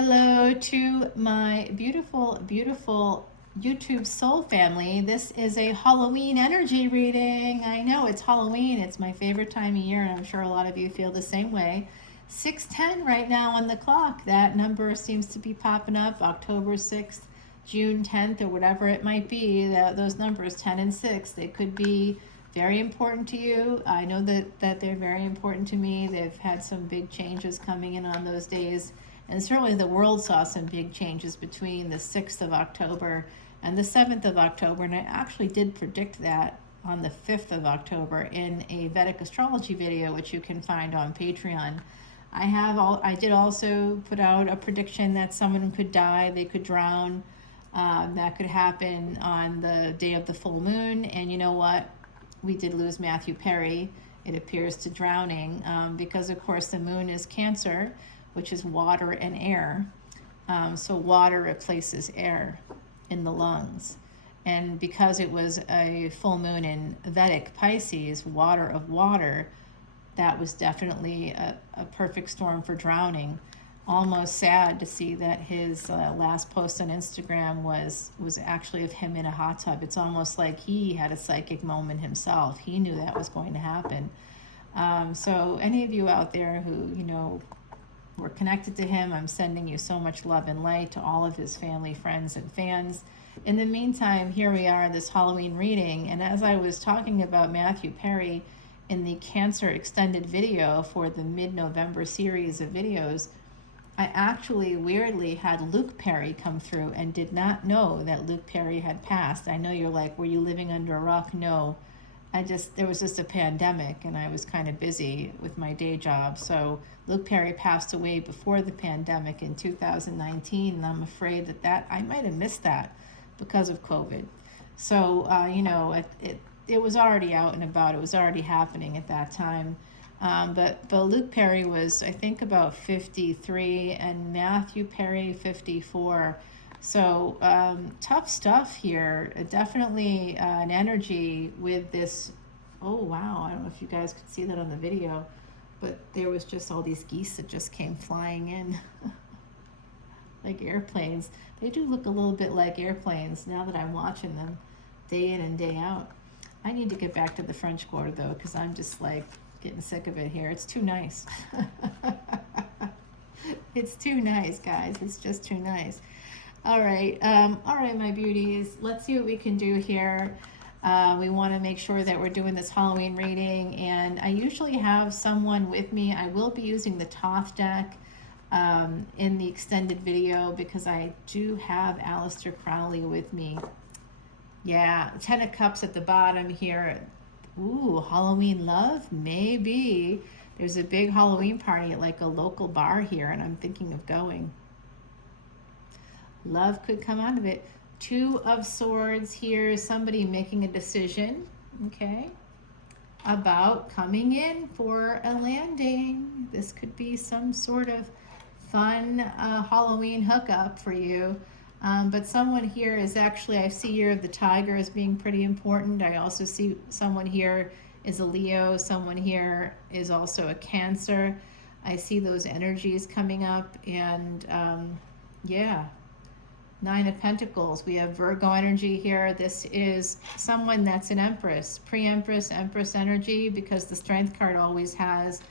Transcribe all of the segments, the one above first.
Hello to my beautiful, beautiful YouTube soul family. This is a Halloween energy reading. I know it's Halloween. It's my favorite time of year, and I'm sure a lot of you feel the same way. 6:10 right now on the clock. That number seems to be popping up. October 6th, June 10th, or whatever it might be. Those numbers, 10 and 6, they could be very important to you. I know that they're very important to me. They've had some big changes coming in on those days. And certainly the world saw some big changes between the 6th of October and the 7th of October. And I actually did predict that on the 5th of October in a Vedic Astrology video, which you can find on Patreon. I did also put out a prediction that someone could die, they could drown. That could happen on the day of the full moon. And you know what? We did lose Matthew Perry, it appears, to drowning, because of course the moon is Cancer, which is water and air. So water replaces air in the lungs. And because it was a full moon in Vedic Pisces, water of water, that was definitely a perfect storm for drowning. Almost sad to see that his last post on Instagram was actually of him in a hot tub. It's almost like he had a psychic moment himself. He knew that was going to happen. So any of you out there who, were connected to him, I'm sending you so much love and light, to all of his family, friends, and fans. In the meantime, here we are, this Halloween reading. And as I was talking about Matthew Perry in the Cancer extended video for the mid-November series of videos, I actually weirdly had Luke Perry come through and did not know that Luke Perry had passed. I know you're like, were you living under a rock? No. There was just a pandemic and I was kind of busy with my day job. So Luke Perry passed away before the pandemic in 2019, and I'm afraid that I might have missed that because of COVID. So, it was already out and about. It was already happening at that time. But Luke Perry was, I think, about 53, and Matthew Perry 54. So tough stuff here. Definitely an energy with this. Oh, wow. I don't know if you guys could see that on the video, but there was just all these geese that just came flying in like airplanes. They do look a little bit like airplanes now that I'm watching them day in and day out. I need to get back to the French Quarter, though, because I'm just like getting sick of it here. It's too nice. It's too nice, guys. It's just too nice. All right, my beauties. Let's see what we can do here. We want to make sure that we're doing this Halloween reading, and I usually have someone with me. I will be using the Thoth deck in the extended video because I do have Aleister Crowley with me. Yeah, 10 of Cups at the bottom here. Ooh, Halloween love? Maybe. There's a big Halloween party at like a local bar here, and I'm thinking of going. Love could come out of it. 2 of Swords here. Somebody making a decision, okay, about coming in for a landing. This could be some sort of fun Halloween hookup for you. But someone here is actually, I see Year of the Tiger as being pretty important. I also see someone here is a Leo. Someone here is also a Cancer. I see those energies coming up, and yeah. 9 of Pentacles. We have Virgo energy here. This is someone that's an Empress, pre-Empress, Empress energy, because the Strength card always has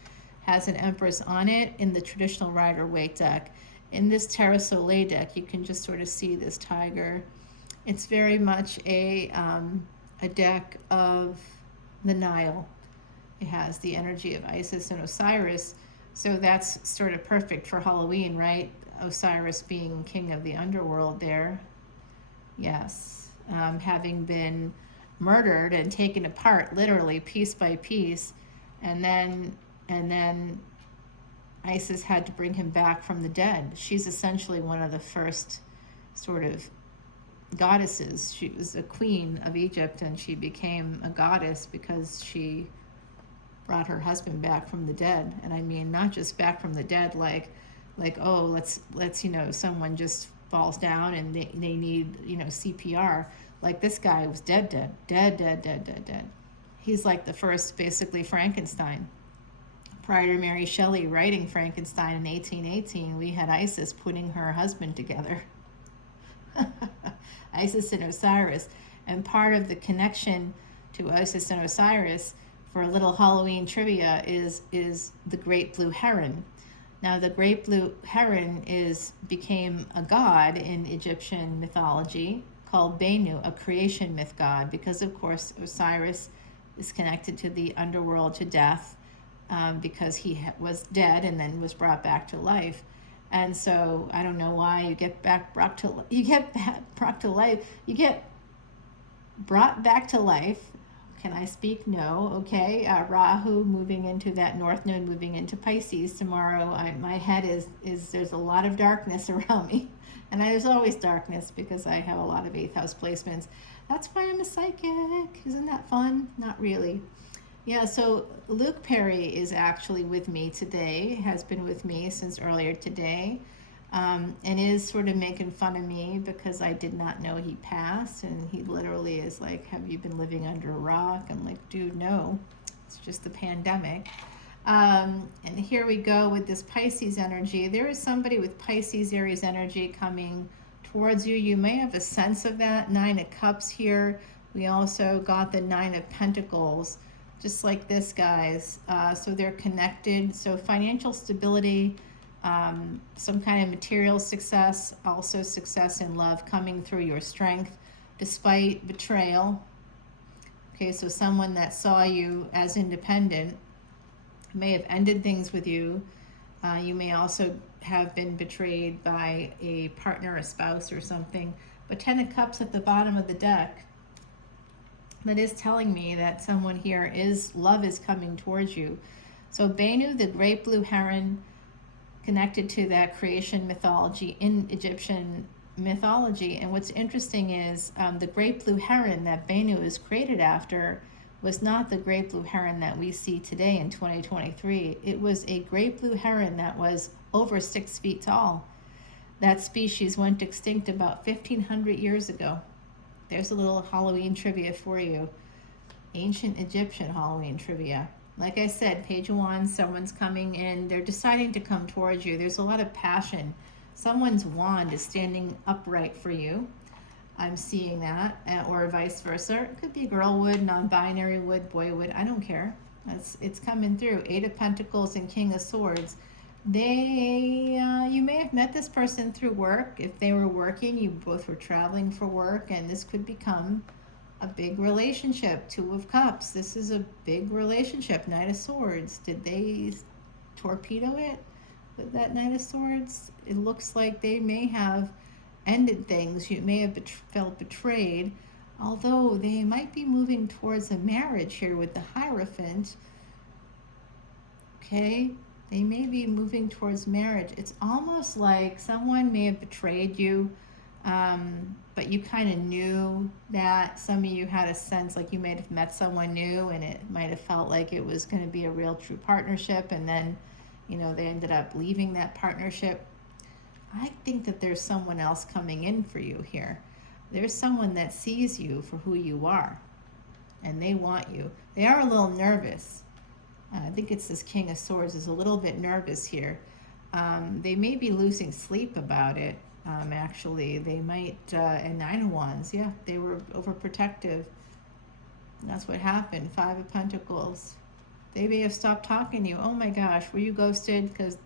an Empress on it in the traditional Rider-Waite deck. In this Terra Soleil deck, you can just sort of see this tiger. It's very much a deck of the Nile. It has the energy of Isis and Osiris, so that's sort of perfect for Halloween, right? Osiris being king of the underworld there. Yes. Having been murdered and taken apart, literally piece by piece, and then Isis had to bring him back from the dead. She's essentially one of the first sort of goddesses. She was a queen of Egypt, and she became a goddess because she brought her husband back from the dead. And I mean, not just back from the dead, like oh, let's someone just falls down and they need CPR. Like, this guy was dead. He's like the first, basically, Frankenstein. Prior to Mary Shelley writing Frankenstein in 1818, we had Isis putting her husband together. Isis and Osiris. And part of the connection to Isis and Osiris for a little Halloween trivia is the great blue heron. Now, the great blue heron became a god in Egyptian mythology called Bennu, a creation myth god, because, of course, Osiris is connected to the underworld, to death, because he was dead and then was brought back to life. And so I don't know why you get brought back to life. Can I speak? No. Okay. Rahu moving into that north node, moving into Pisces tomorrow. My head is there's a lot of darkness around me, and there's always darkness because I have a lot of 8th house placements. That's why I'm a psychic. Isn't that fun? Not really. Yeah, so Luke Perry is actually with me today, has been with me since earlier today, and is sort of making fun of me because I did not know he passed, and he literally is like, have you been living under a rock? I'm like, dude, no, it's just the pandemic. And here we go with this Pisces energy. There is somebody with Pisces, Aries energy coming towards you. You may have a sense of that. 9 of Cups here. We also got the 9 of Pentacles. Just like this, guys. So they're connected. So financial stability, some kind of material success, also success in love coming through your strength despite betrayal. Okay, so someone that saw you as independent may have ended things with you. You may also have been betrayed by a partner, a spouse, or something. But 10 of Cups at the bottom of the deck, that is telling me that someone here love is coming towards you. So Bennu, the great blue heron, connected to that creation mythology in Egyptian mythology. And what's interesting is the great blue heron that Bennu is created after was not the great blue heron that we see today in 2023. It was a great blue heron that was over 6 feet tall. That species went extinct about 1,500 years ago. There's a little Halloween trivia for you. Ancient Egyptian Halloween trivia. Like I said, Page of Wands, someone's coming in. They're deciding to come towards you. There's a lot of passion. Someone's wand is standing upright for you. I'm seeing that, or vice versa. It could be girl wood, non-binary wood, boy wood. I don't care. It's coming through. 8 of Pentacles and King of Swords. You may have met this person through work. If they were working, you both were traveling for work, and this could become a big relationship. 2 of Cups. This is a big relationship. Knight of Swords. Did they torpedo it with that Knight of Swords? It looks like they may have ended things. You may have felt betrayed, although they might be moving towards a marriage here with the Hierophant. Okay. They may be moving towards marriage. It's almost like someone may have betrayed you, but you kind of knew that. Some of you had a sense like you might have met someone new, and it might have felt like it was going to be a real true partnership, and then, they ended up leaving that partnership. I think that there's someone else coming in for you here. There's someone that sees you for who you are, and they want you. They are a little nervous. I think it's this King of Swords is a little bit nervous here. They may be losing sleep about it. Actually, they might, and 9 of Wands, yeah, they were overprotective. That's what happened. 5 of Pentacles. They may have stopped talking to you. Oh my gosh, were you ghosted? Because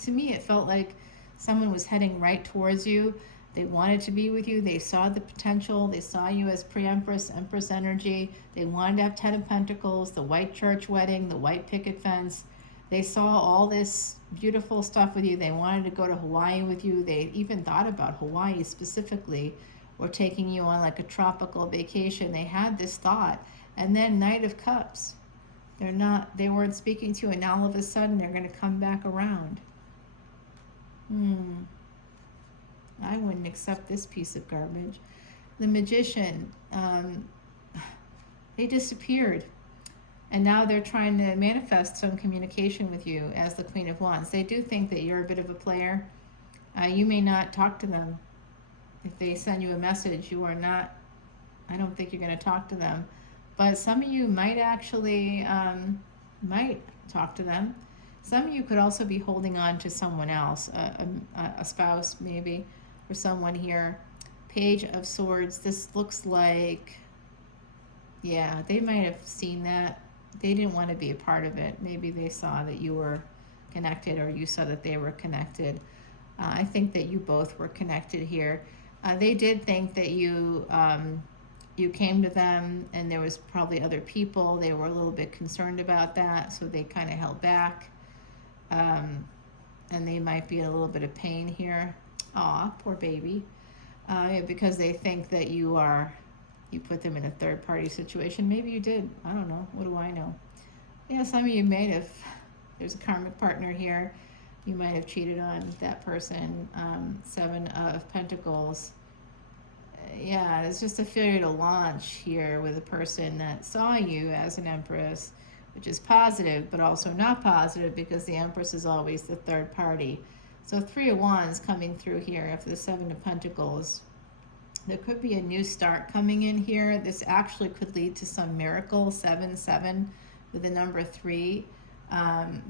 to me, it felt like someone was heading right towards you. They wanted to be with you. They saw the potential. They saw you as pre-empress, empress energy. They wanted to have 10 of Pentacles, the white church wedding, the white picket fence. They saw all this beautiful stuff with you. They wanted to go to Hawaii with you. They even thought about Hawaii specifically, or taking you on like a tropical vacation. They had this thought. And then Knight of Cups. They weren't speaking to you, and now all of a sudden they're going to come back around. I wouldn't accept this piece of garbage. The Magician, they disappeared. And now they're trying to manifest some communication with you as the Queen of Wands. They do think that you're a bit of a player. You may not talk to them. If they send you a message, I don't think you're going to talk to them. But some of you might actually, might talk to them. Some of you could also be holding on to someone else, a spouse maybe, or someone here. Page of Swords. This looks like, yeah, they might have seen that. They didn't want to be a part of it. Maybe they saw that you were connected, or you saw that they were connected. I think that you both were connected here. They did think that you came to them, and there was probably other people. They were a little bit concerned about that, so they kind of held back. And they might be in a little bit of pain here. Aw, poor baby. Because they think that you put them in a third party situation. Maybe you did. I don't know. What do I know? Yeah, some of you may have. There's a karmic partner here. You might have cheated on that person. Seven of Pentacles. Yeah, it's just a failure to launch here with a person that saw you as an Empress, which is positive, but also not positive, because the Empress is always the third party. So Three of Wands coming through here after the Seven of Pentacles. There could be a new start coming in here. This actually could lead to some miracle. 7-7 with the number 3.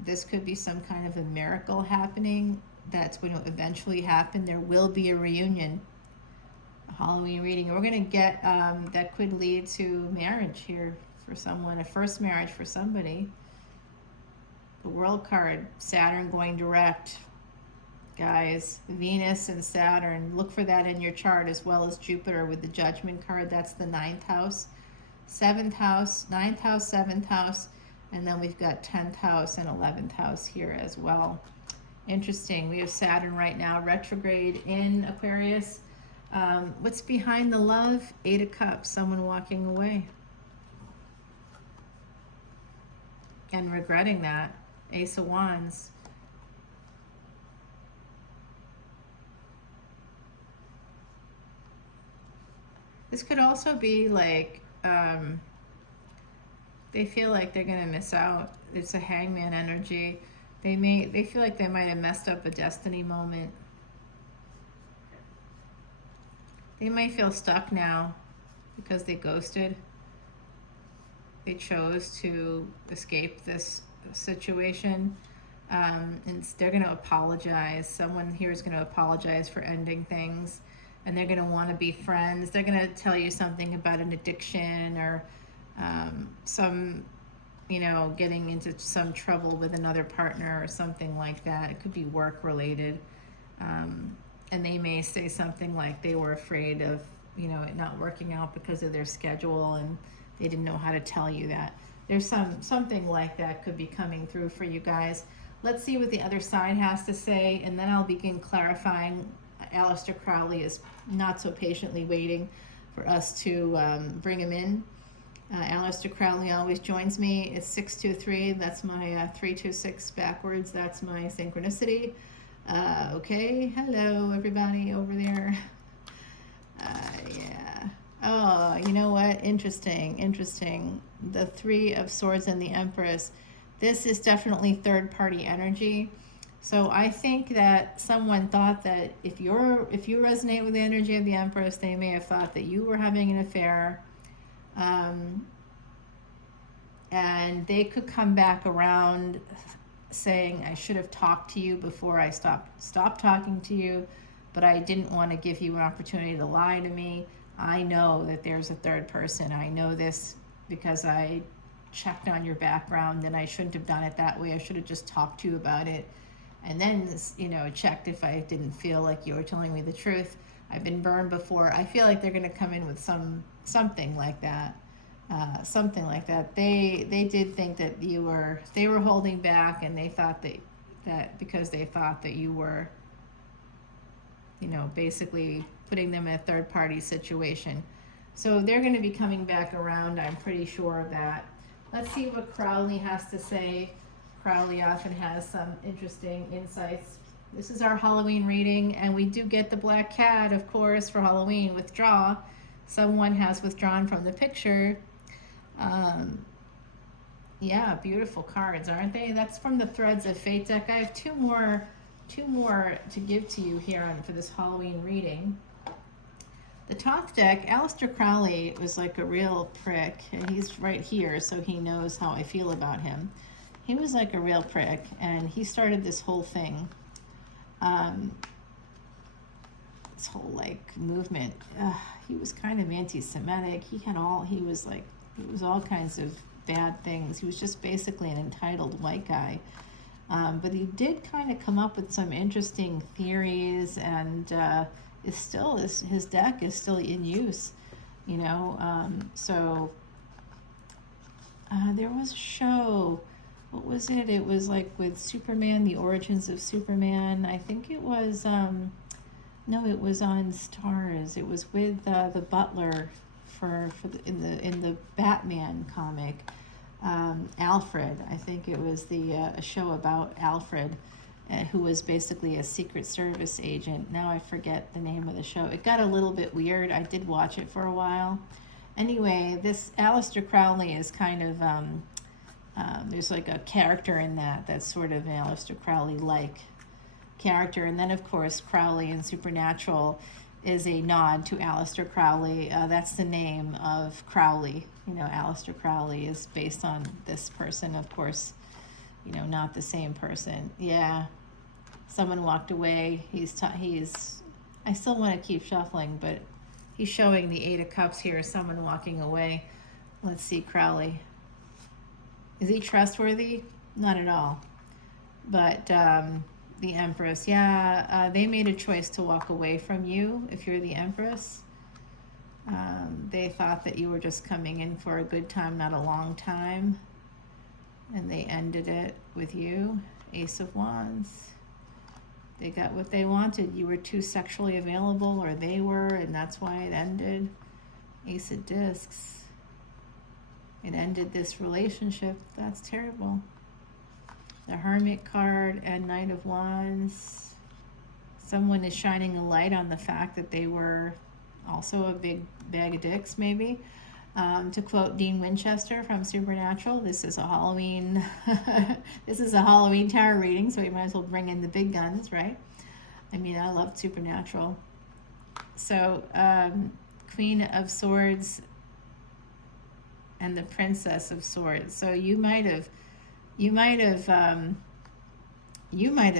This could be some kind of a miracle happening that's going to eventually happen. There will be a reunion. A Halloween reading. We're going to get that could lead to marriage here for someone, a first marriage for somebody. The World card, Saturn going direct. Guys, Venus and Saturn, look for that in your chart, as well as Jupiter with the Judgment card. That's the 9th house, 7th house, 9th house, 7th house, and then we've got 10th house and 11th house here as well. Interesting. We have Saturn right now retrograde in Aquarius. What's behind the love? 8 of Cups, someone walking away and regretting that. Ace of Wands. This could also be like, they feel like they're going to miss out. It's a Hangman energy. They feel like they might have messed up a destiny moment. They may feel stuck now because they ghosted. They chose to escape this situation. And they're going to apologize. Someone here is going to apologize for ending things. And they're going to want to be friends. They're going to tell you something about an addiction, or some, getting into some trouble with another partner or something like that. It could be work related. And they may say something like they were afraid of, it not working out because of their schedule, and they didn't know how to tell you that. There's something like that could be coming through for you guys. Let's see what the other side has to say, and then I'll begin clarifying. Aleister Crowley is not so patiently waiting for us to bring him in. Aleister Crowley always joins me. It's 623. That's my 326 backwards. That's my synchronicity. Okay, hello everybody over there. Yeah. Oh, you know what? Interesting. The 3 of Swords and the Empress. This is definitely third party energy. So I think that someone thought that if you resonate with the energy of the Empress, they may have thought that you were having an affair, and they could come back around saying, I should have talked to you before I stopped talking to you, but I didn't want to give you an opportunity to lie to me. I know that there's a third person. I know this because I checked on your background, and I shouldn't have done it that way. I should have just talked to you about it. And then, checked if I didn't feel like you were telling me the truth. I've been burned before. I feel like they're going to come in with something like that. Something like that. They did think that they were holding back, and they thought that because they thought that you were, basically putting them in a third party situation. So they're going to be coming back around. I'm pretty sure of that. Let's see what Crowley has to say. Crowley often has some interesting insights. This is our Halloween reading, and we do get the black cat, of course, for Halloween. Withdraw. Someone has withdrawn from the picture. Yeah, beautiful cards, aren't they? That's from the Threads of Fate deck. I have two more to give to you here for this Halloween reading. The Thoth deck, Aleister Crowley was like a real prick, and he's right here, so he knows how I feel about him. he was like a real prick, and he started this whole thing, this whole like movement. He was kind of anti-Semitic. He was all kinds of bad things. He was just basically an entitled white guy. But he did kind of come up with some interesting theories, and his deck is still in use, you know. There was a show. What was it? It was like with Superman, the origins of Superman. I think it was no, it was on Stars. It was with the Butler in the Batman comic. Alfred, I think it was a show about Alfred, who was basically a Secret Service agent. Now I forget the name of the show. It got a little bit weird. I did watch it for a while. Anyway, this Aleister Crowley is kind of, there's like a character in that's sort of an Aleister Crowley-like character. And then, of course, Crowley in Supernatural is a nod to Aleister Crowley. That's the name of Crowley. You know, Aleister Crowley is based on this person, of course, you know, not the same person. Yeah, someone walked away. I still want to keep shuffling, but he's showing the Eight of Cups here, someone walking away. Let's see, Crowley. Is he trustworthy? Not at all. But the Empress, yeah, they made a choice to walk away from you if you're the Empress. They thought that you were just coming in for a good time, not a long time. And they ended it with you. Ace of Wands. They got what they wanted. You were too sexually available, or they were, and that's why it ended. Ace of Discs. It ended this relationship. That's terrible. The Hermit card and Knight of Wands. Someone is shining a light on the fact that they were also a big bag of dicks, maybe. To quote Dean Winchester from Supernatural, this is a Halloween tarot reading, so we might as well bring in the big guns, right? I mean, I loved Supernatural. So, Queen of Swords and the Princess of Swords. So you might have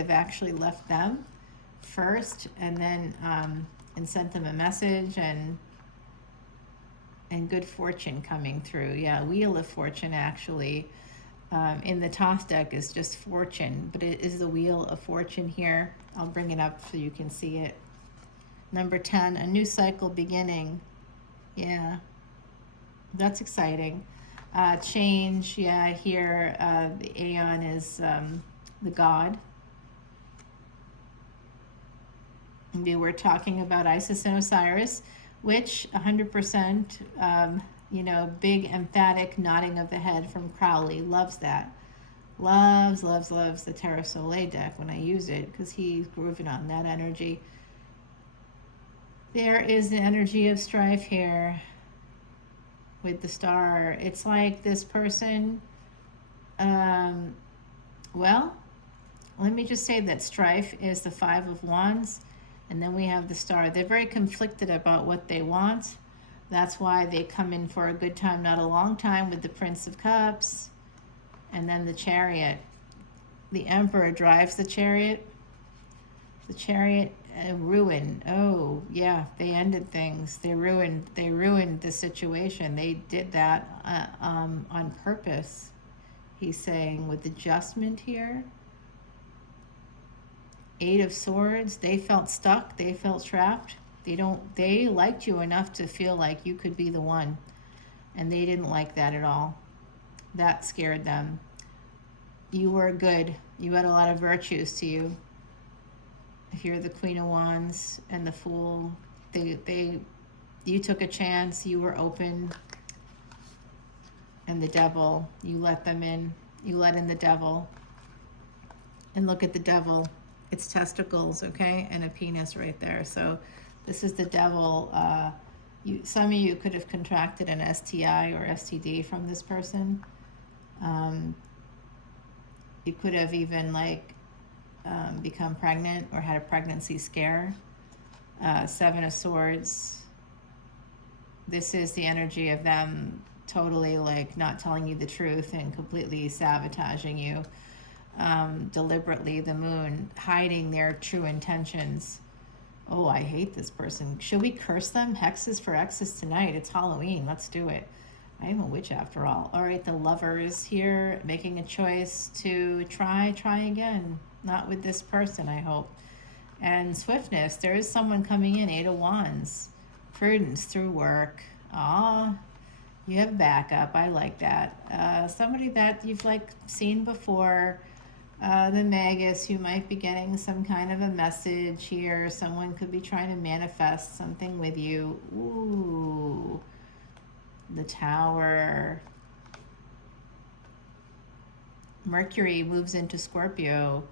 actually left them first, and then and sent them a message, and good fortune coming through. Yeah, Wheel of Fortune actually. In the Thoth deck is just fortune, but it is the Wheel of Fortune here. I'll bring it up so you can see it. Number 10, a new cycle beginning. Yeah, that's exciting. Change, yeah, here the Aeon is the god. We were talking about Isis and Osiris, which 100%, you know, big emphatic nodding of the head from Crowley. Loves that. Loves the Terra Soleil deck when I use it, because he's grooving on that energy. There is the energy of strife here with the Star. It's like this person, well, let me just say that strife is the Five of Wands, and then we have the Star. They're very conflicted about what they want. That's why they come in for a good time, not a long time, with the Prince of Cups, and then the Chariot. The Emperor drives the Chariot. The Chariot, ruin. Oh, yeah, they ended things. They ruined the situation. They did that on purpose. He's saying with adjustment here. Eight of Swords, they felt stuck, they felt trapped. They liked you enough to feel like you could be the one. And they didn't like that at all. That scared them. You were good. You had a lot of virtues to you. Here, the Queen of Wands and the Fool. You took a chance. You were open. And the Devil, you let them in. You let in the Devil. And look at the Devil. It's testicles, okay, and a penis right there. So this is the Devil. Some of you could have contracted an STI or STD from this person. You could have even become pregnant or had a pregnancy scare. Seven of Swords. This is the energy of them totally like not telling you the truth and completely sabotaging you, deliberately. The moon hiding their true intentions. Oh, I hate this person. Should we curse them? Hexes for exes tonight. It's Halloween. Let's do it. I am a witch after all. All right, the Lovers here, making a choice to try again. Not with this person, I hope. And Swiftness, there is someone coming in. 8 of Wands. Prudence through work. Ah, you have backup. I like that. Somebody that you've like seen before. The Magus, you might be getting some kind of a message here. Someone could be trying to manifest something with you. Ooh, the Tower. Mercury moves into Scorpio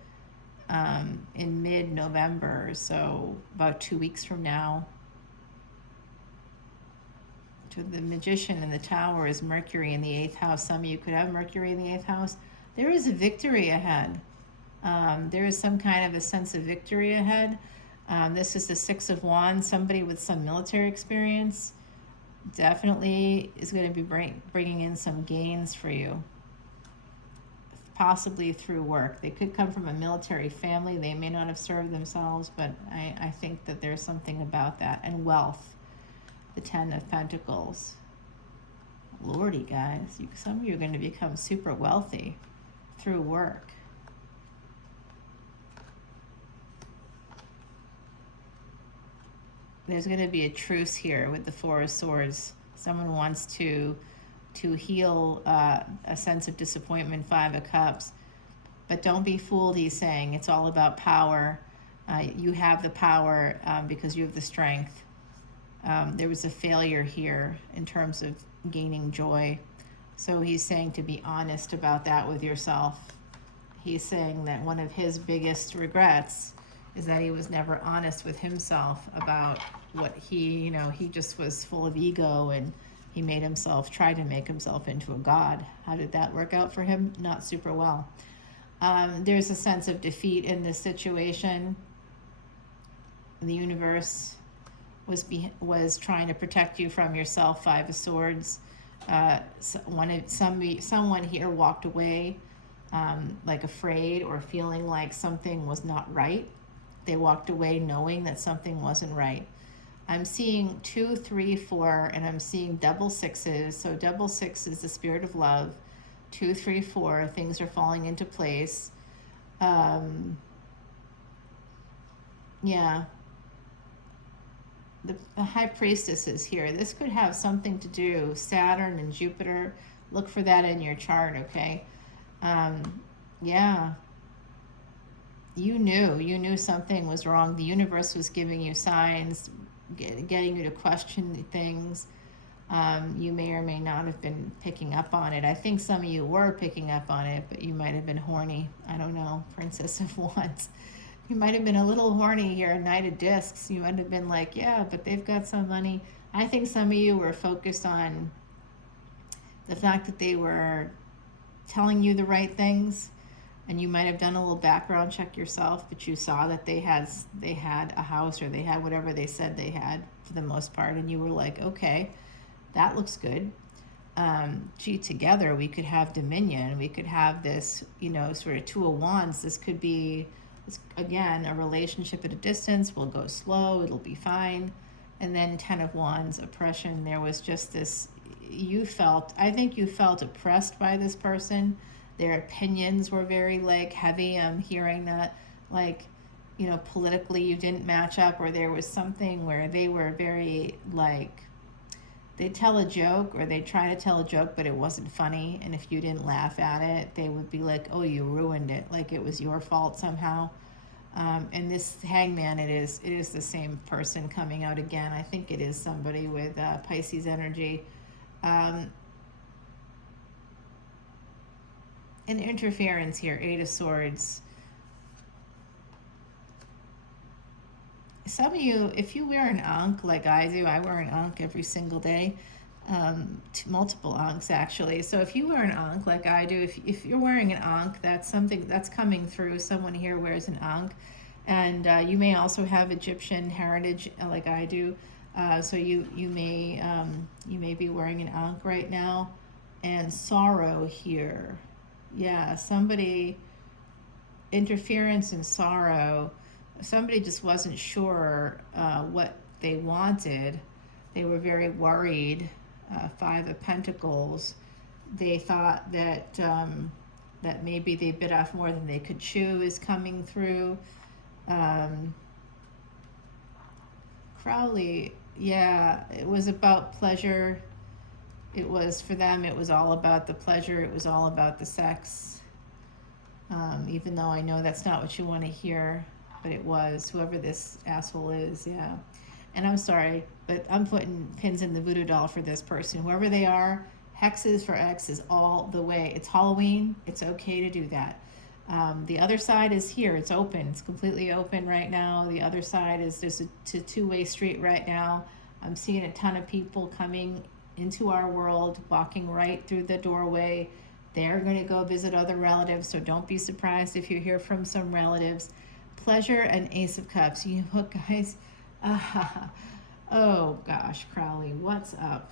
in mid-November, so about 2 weeks from now. To the Magician in the Tower is Mercury in the 8th house. Some of you could have Mercury in the 8th house. There is a victory ahead. There is some kind of a sense of victory ahead. This is the 6 of Wands. Somebody with some military experience definitely is going to be bringing in some gains for you, possibly through work. They could come from a military family. They may not have served themselves, but I think that there's something about that. And wealth, the 10 of Pentacles. Lordy, guys, some of you are going to become super wealthy through work. There's going to be a truce here with the 4 of Swords. Someone wants to heal a sense of disappointment. 5 of Cups. But don't be fooled, he's saying. It's all about power. You have the power because you have the strength. There was a failure here in terms of gaining joy. So he's saying to be honest about that with yourself. He's saying that one of his biggest regrets is that he was never honest with himself about what he just was full of ego, and he tried to make himself into a god. How did that work out for him? Not super well. There's a sense of defeat in this situation. The universe was trying to protect you from yourself. 5 of Swords. Someone here walked away like afraid or feeling like something was not right. They walked away knowing that something wasn't right. I'm seeing 2, 3, 4, and I'm seeing double sixes. So double 6 is the spirit of love. 2, 3, 4, things are falling into place. Yeah. The High Priestess is here. This could have something to do, Saturn and Jupiter. Look for that in your chart, okay? Yeah. You knew something was wrong. The universe was giving you signs, getting you to question things. You may or may not have been picking up on it. I think some of you were picking up on it, but you might have been horny. I don't know, Princess of Wands. You might have been a little horny here, Knight of Discs. You might have been like, yeah, but they've got some money. I think some of you were focused on the fact that they were telling you the right things, and you might have done a little background check yourself, but you saw that they had a house, or they had whatever they said they had for the most part, and you were like, okay, that looks good. Gee, together we could have dominion. We could have this, sort of 2 of Wands. This could be, again, a relationship at a distance. We'll go slow. It'll be fine. And then 10 of Wands, oppression. There was just this, I think you felt oppressed by this person. Their opinions were very heavy. I'm hearing that politically you didn't match up, or there was something where they were very they'd tell a joke, or they'd try to tell a joke, but it wasn't funny. And if you didn't laugh at it, they would be like, oh, you ruined it. Like it was your fault somehow. And this Hangman, it is the same person coming out again. I think it is somebody with Pisces energy. An interference here, 8 of Swords. Some of you, if you wear an ankh like I do, I wear an ankh every single day, multiple ankhs actually. So if you wear an ankh like I do, if you're wearing an ankh, that's something that's coming through. Someone here wears an ankh, and you may also have Egyptian heritage like I do. So you may be wearing an ankh right now, and sorrow here. Yeah, somebody, interference and sorrow. Somebody just wasn't sure what they wanted. They were very worried. Five of Pentacles. They thought that maybe they bit off more than they could chew is coming through. Crowley, yeah, it was about pleasure. It was, for them, it was all about the pleasure. It was all about the sex. Even though I know that's not what you want to hear, but it was, whoever this asshole is, yeah. And I'm sorry, but I'm putting pins in the voodoo doll for this person. Whoever they are, hexes for X's all the way. It's Halloween. It's okay to do that. The other side is here. It's open. It's completely open right now. The other side is, there's a two-way street right now. I'm seeing a ton of people coming into our world, walking right through the doorway. They're going to go visit other relatives, so don't be surprised if you hear from some relatives. Pleasure and Ace of Cups. You look, guys. Oh gosh, Crowley, what's up?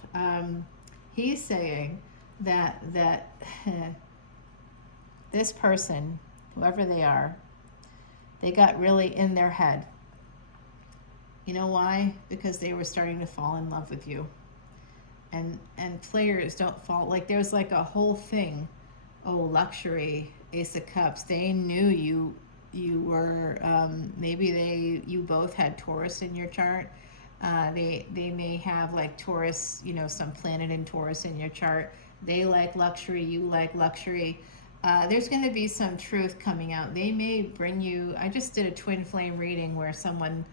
He's saying that this person, whoever they are, they got really in their head. You know why? Because they were starting to fall in love with you. And players don't fall, like there's like a whole thing. Oh, luxury, Ace of Cups. They knew you were, maybe you both had Taurus in your chart. They may have like Taurus, some planet in Taurus in your chart. They like luxury, you like luxury. There's going to be some truth coming out. They may bring you, I just did a twin flame reading where someone,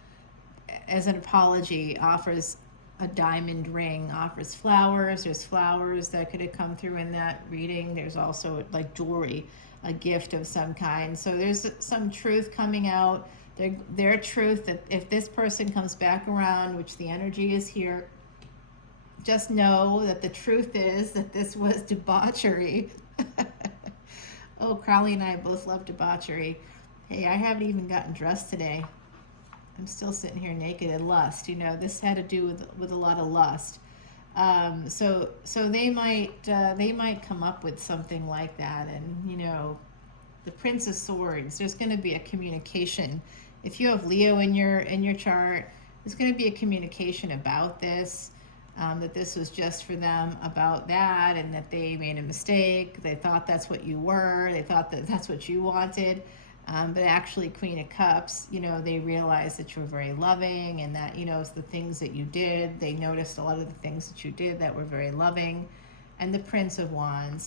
as an apology, offers a diamond ring, offers flowers. There's flowers that could have come through in that reading. There's also like jewelry, a gift of some kind. So there's some truth coming out. Their truth, that if this person comes back around, which the energy is here, just know that the truth is that this was debauchery. Oh, Crowley and I both love debauchery. Hey, I haven't even gotten dressed today. I'm still sitting here naked in lust. This had to do with a lot of lust. So they might come up with something like that. And the Prince of Swords, there's going to be a communication. If you have Leo in your chart, there's going to be a communication about this. That this was just for them about that, and that they made a mistake. They thought that's what you were. They thought that that's what you wanted. But actually, Queen of Cups, they realized that you were very loving, and that, it's the things that you did. They noticed a lot of the things that you did that were very loving. And the Prince of Wands.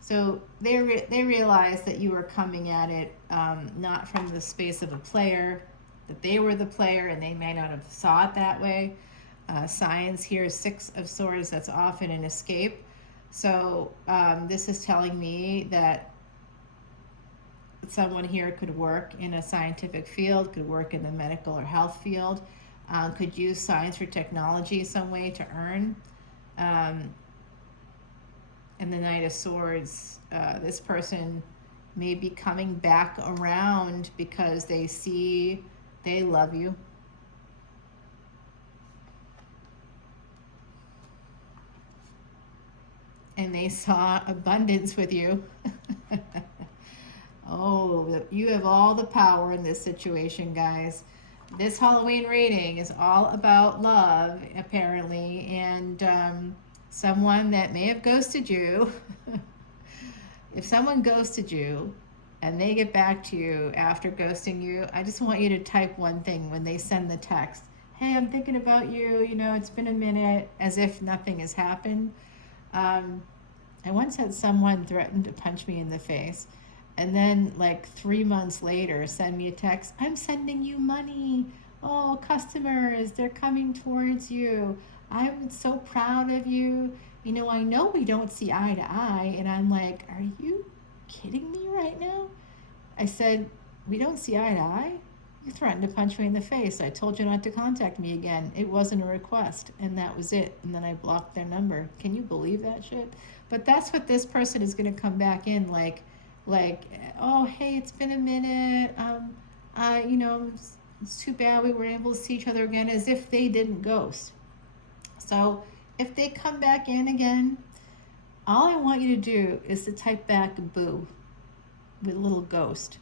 So they realized that you were coming at it not from the space of a player, that they were the player, and they may not have saw it that way. Signs here, Six of Swords, that's often an escape. So this is telling me that someone here could work in a scientific field, could work in the medical or health field, could use science or technology some way to earn. And the Knight of Swords, this person may be coming back around because they see they love you. And they saw abundance with you. Oh, you have all the power in this situation, guys. This Halloween reading is all about love, apparently, and someone that may have ghosted you. If someone ghosted you and they get back to you after ghosting you, I just want you to type one thing when they send the text. Hey, I'm thinking about you, it's been a minute, as if nothing has happened. I once had someone threaten to punch me in the face, and then like 3 months later send me a text, I'm sending you money. Oh, customers, they're coming towards you. I'm so proud of you. I know we don't see eye to eye. And I'm like, are you kidding me right now? I said, we don't see eye to eye? You threatened to punch me in the face. I told you not to contact me again. It wasn't a request, and that was it. And then I blocked their number. Can you believe that shit? But that's what this person is going to come back in like, oh, hey, it's been a minute. It's too bad we weren't able to see each other again, as if they didn't ghost. So if they come back in again, all I want you to do is to type back boo with a little ghost.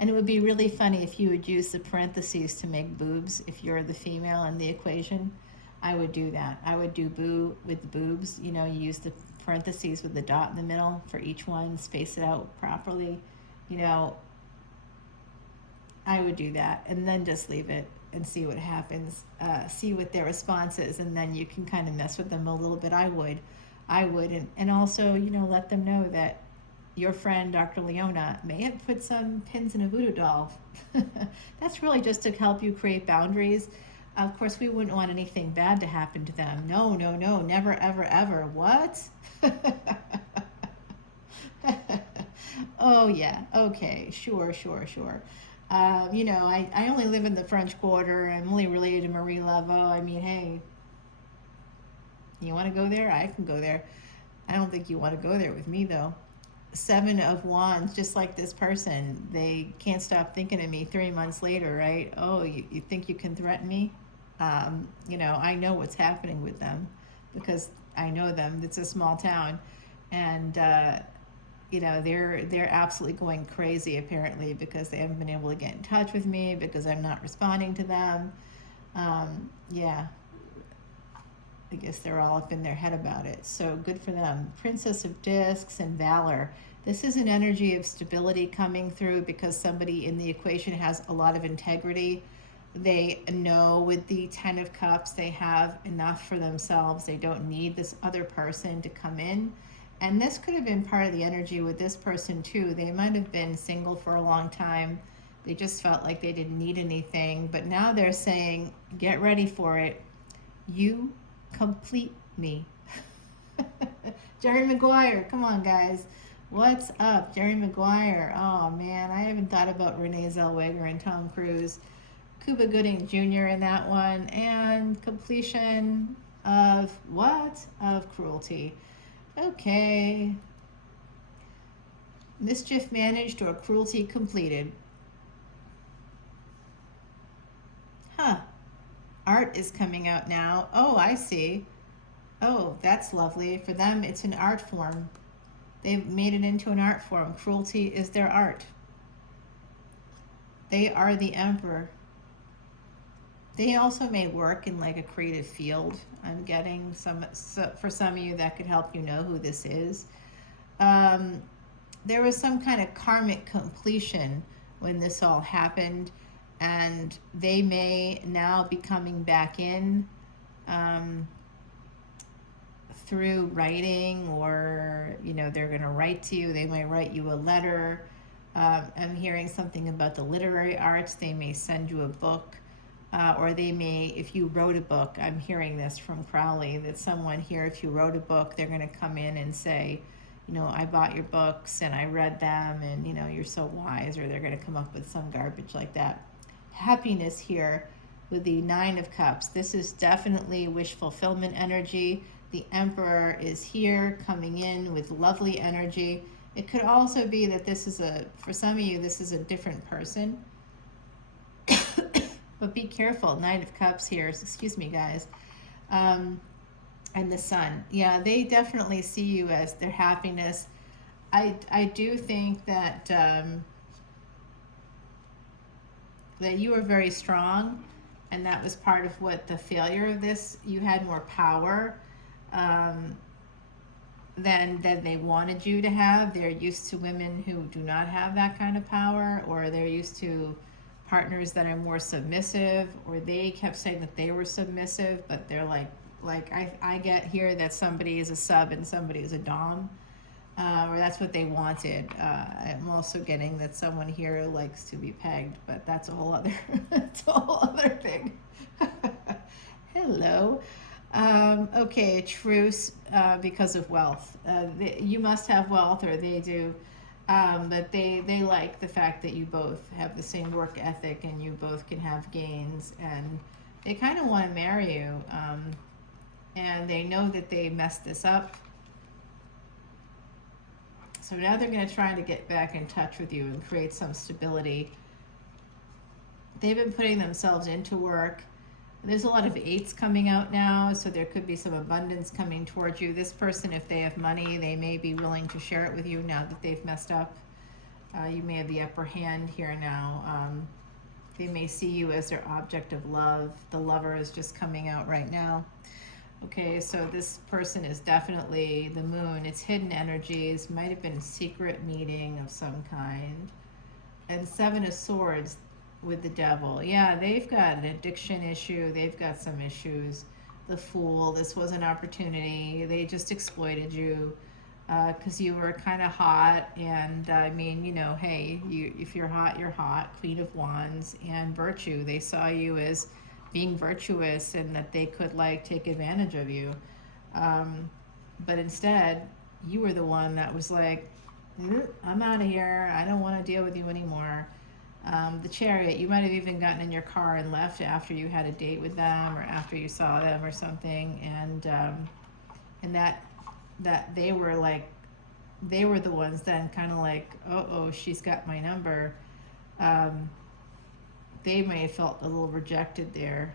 And it would be really funny if you would use the parentheses to make boobs if you're the female in the equation. I would do that. I would do boo with the boobs. You know, you use the parentheses with the dot in the middle for each one, space it out properly. You know, I would do that and then just leave it and see what happens, see what their response is, and then you can kind of mess with them a little bit. I would. And also, you know, let them know that your friend, Dr. Leona, may have put some pins in a voodoo doll. That's really just to help you create boundaries. Of course, we wouldn't want anything bad to happen to them. No, no, no, never, ever, ever. What? Oh, yeah. Okay. Sure, sure, sure. You know, I only live in the French Quarter. I'm only related to Marie Laveau. I mean, hey, you want to go there? I can go there. I don't think you want to go there with me, though. Seven of Wands, just like this person. They can't stop thinking of me 3 months later, right? Oh, you think you can threaten me? You know, I know what's happening with them because I know them. It's a small town. And, you know, they're absolutely going crazy apparently because they haven't been able to get in touch with me because I'm not responding to them. Yeah, I guess they're all up in their head about it. So good for them. Princess of Discs and Valor. This is an energy of stability coming through because somebody in the equation has a lot of integrity. They know with the Ten of Cups they have enough for themselves. They don't need this other person to come in. And this could have been part of the energy with this person too. They might have been single for a long time. They just felt like they didn't need anything. But now they're saying, get ready for it. You complete me. Jerry Maguire, come on guys. What's up, Jerry Maguire? Oh man, I haven't thought about Renee Zellweger and Tom Cruise. Cuba Gooding Jr. in that one. And completion of what? Of cruelty. Okay. Mischief managed or cruelty completed. Huh. Art is coming out now. Oh, I see. Oh, that's lovely. For them, it's an art form. They've made it into an art form. Cruelty is their art. They are the emperor. They also may work in like a creative field. I'm getting for some of you that could help you know who this is. There was some kind of karmic completion when this all happened, and they may now be coming back in through writing, or you know, they're going to write to you. They might write you a letter. I'm hearing something about the literary arts. They may send you a book, or they may, if you wrote a book, I'm hearing this from Crowley, that someone here, if you wrote a book, they're going to come in and say, you know, I bought your books and I read them and, you know, you're so wise, or they're going to come up with some garbage like that. Happiness here with the Nine of Cups. This is definitely wish fulfillment energy. The Emperor is here coming in with lovely energy. It could also be that this is for some of you, this is a different person. But be careful, Knight of Cups here, excuse me guys. And the Sun. Yeah, they definitely see you as their happiness. I do think that that you were very strong, and that was part of what the failure of this, you had more power than they wanted you to have. They're used to women who do not have that kind of power, or they're used to partners that are more submissive, or they kept saying that they were submissive, but they're like I get here that somebody is a sub and somebody is a dom, or that's what they wanted. I'm also getting that someone here likes to be pegged, but that's a whole other that's a whole other thing. Hello. Okay, truce because of wealth. You must have wealth, or they do. But they like the fact that you both have the same work ethic and you both can have gains, and they kind of want to marry you. And they know that they messed this up. So now they're going to try to get back in touch with you and create some stability. They've been putting themselves into work. There's a lot of eights coming out now, so there could be some abundance coming towards you. This person, if they have money, they may be willing to share it with you now that they've messed up. You may have the upper hand here now. They may see you as their object of love. The lover is just coming out right now. Okay, so this person is definitely the moon. It's hidden energies, might have been a secret meeting of some kind. And Seven of Swords with the devil. Yeah, they've got an addiction issue. They've got some issues. The Fool, this was an opportunity. They just exploited you because you were kind of hot. And I mean, you know, hey, if you're hot, you're hot. Queen of Wands and Virtue. They saw you as being virtuous and that they could like take advantage of you. But instead, you were the one that was like, I'm out of here. I don't want to deal with you anymore. The Chariot, you might have even gotten in your car and left after you had a date with them or after you saw them or something. And that they were like, they were the ones then kind of like, oh, she's got my number. They may have felt a little rejected there.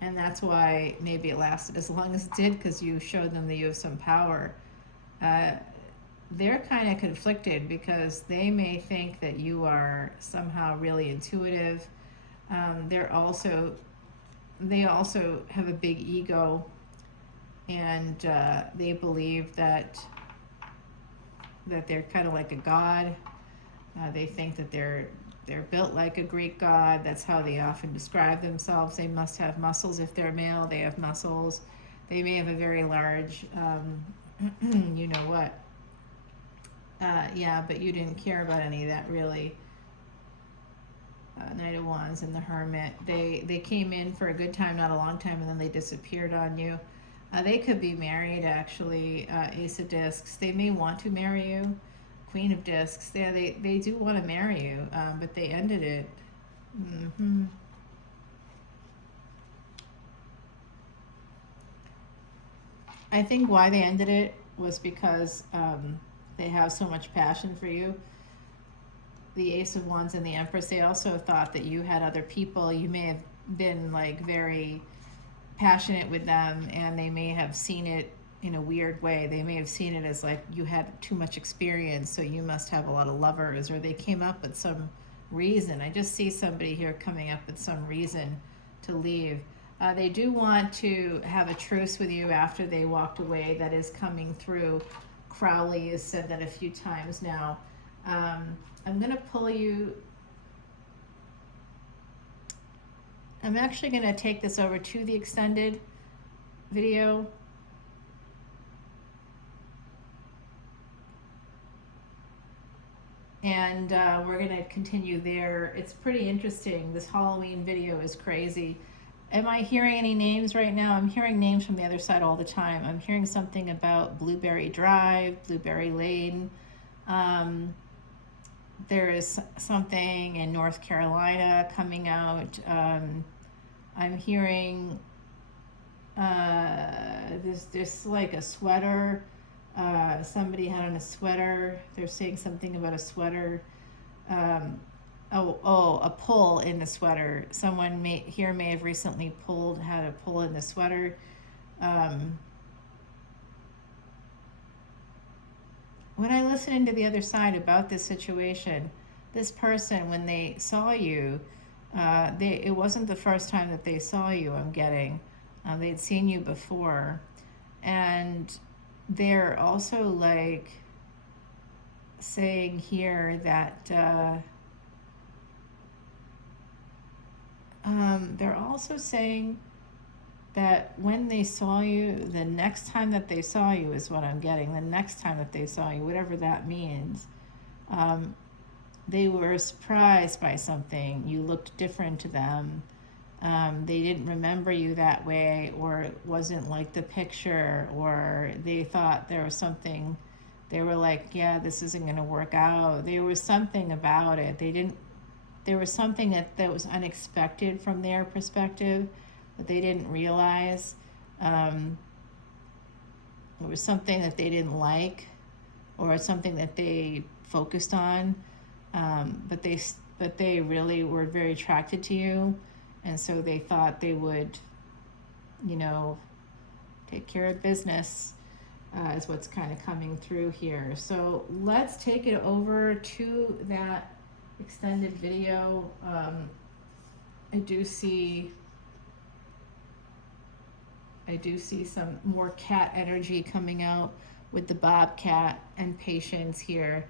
And that's why maybe it lasted as long as it did, because you showed them that you have some power. They're kind of conflicted because they may think that you are somehow really intuitive. They also have a big ego, and they believe that they're kind of like a god. They think that they're built like a Greek god. That's how they often describe themselves. They must have muscles. If they're male, they have muscles. They may have a very large, you know what. Yeah, but you didn't care about any of that really. Knight of Wands and the Hermit. They came in for a good time, not a long time, and then they disappeared on you. They could be married, actually. Ace of Discs. They may want to marry you. Queen of Discs. Yeah, they do want to marry you, but they ended it. Mm-hmm. I think why they ended it was because they have so much passion for you. The Ace of Wands and the Empress, they also thought that you had other people. You may have been like very passionate with them, and they may have seen it in a weird way. They may have seen it as like you had too much experience, so you must have a lot of lovers, or they came up with some reason. I just see somebody here coming up with some reason to leave. They do want to have a truce with you after they walked away. That is coming through. Crowley has said that a few times now. I'm going to pull you. I'm actually going to take this over to the extended video. And we're going to continue there. It's pretty interesting. This Halloween video is crazy. Am I hearing any names right now? I'm hearing names from the other side all the time. I'm hearing something about Blueberry Drive, Blueberry Lane. There is something in North Carolina coming out. I'm hearing there's like a sweater. Somebody had on a sweater. They're saying something about a sweater. A pull in the sweater. Someone may have recently had a pull in the sweater. When I listen into the other side about this situation, this person, when they saw you, it wasn't the first time that they saw you, I'm getting. They'd seen you before. And they're also like saying here that they're also saying that when they saw you, the next time that they saw you is what I'm getting. The next time that they saw you, whatever that means, they were surprised by something. You looked different to them. They didn't remember you that way, or it wasn't like the picture, or they thought there was something. They were like, yeah, this isn't going to work out. There was something about it. There was something that was unexpected from their perspective that they didn't realize. It was something that they didn't like, or something that they focused on, but they really were very attracted to you. And so they thought they would, you know, take care of business, is what's kind of coming through here. So let's take it over to that extended video. I do see some more cat energy coming out with the bobcat and patience here.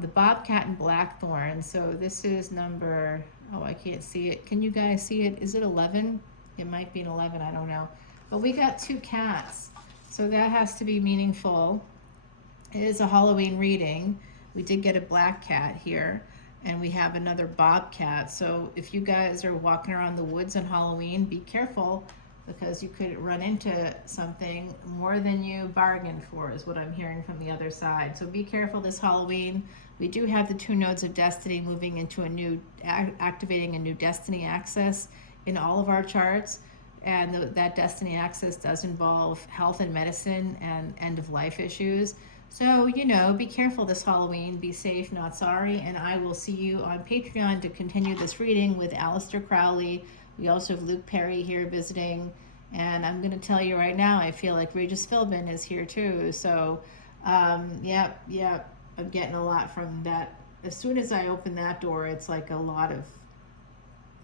The bobcat and blackthorn. So this is number, oh, I can't see it. Can you guys see it? Is it 11? It might be an 11, I don't know. But we got 2 cats. So that has to be meaningful. It is a Halloween reading. We did get a black cat here, and we have another bobcat. So if you guys are walking around the woods on Halloween, be careful, because you could run into something more than you bargained for, is what I'm hearing from the other side. So be careful this Halloween. We do have the 2 nodes of destiny moving into a new, activating a new destiny axis in all of our charts. And that destiny axis does involve health and medicine and end of life issues. So, you know, be careful this Halloween. Be safe, not sorry. And I will see you on Patreon to continue this reading with Aleister Crowley. We also have Luke Perry here visiting. And I'm going to tell you right now, I feel like Regis Philbin is here too. So, yep, I'm getting a lot from that. As soon as I open that door, it's like a lot of,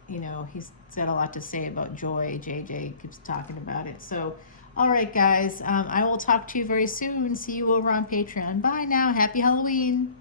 you know, he's said a lot to say about joy. JJ keeps talking about it. So, all right, guys, I will talk to you very soon. See you over on Patreon. Bye now. Happy Halloween.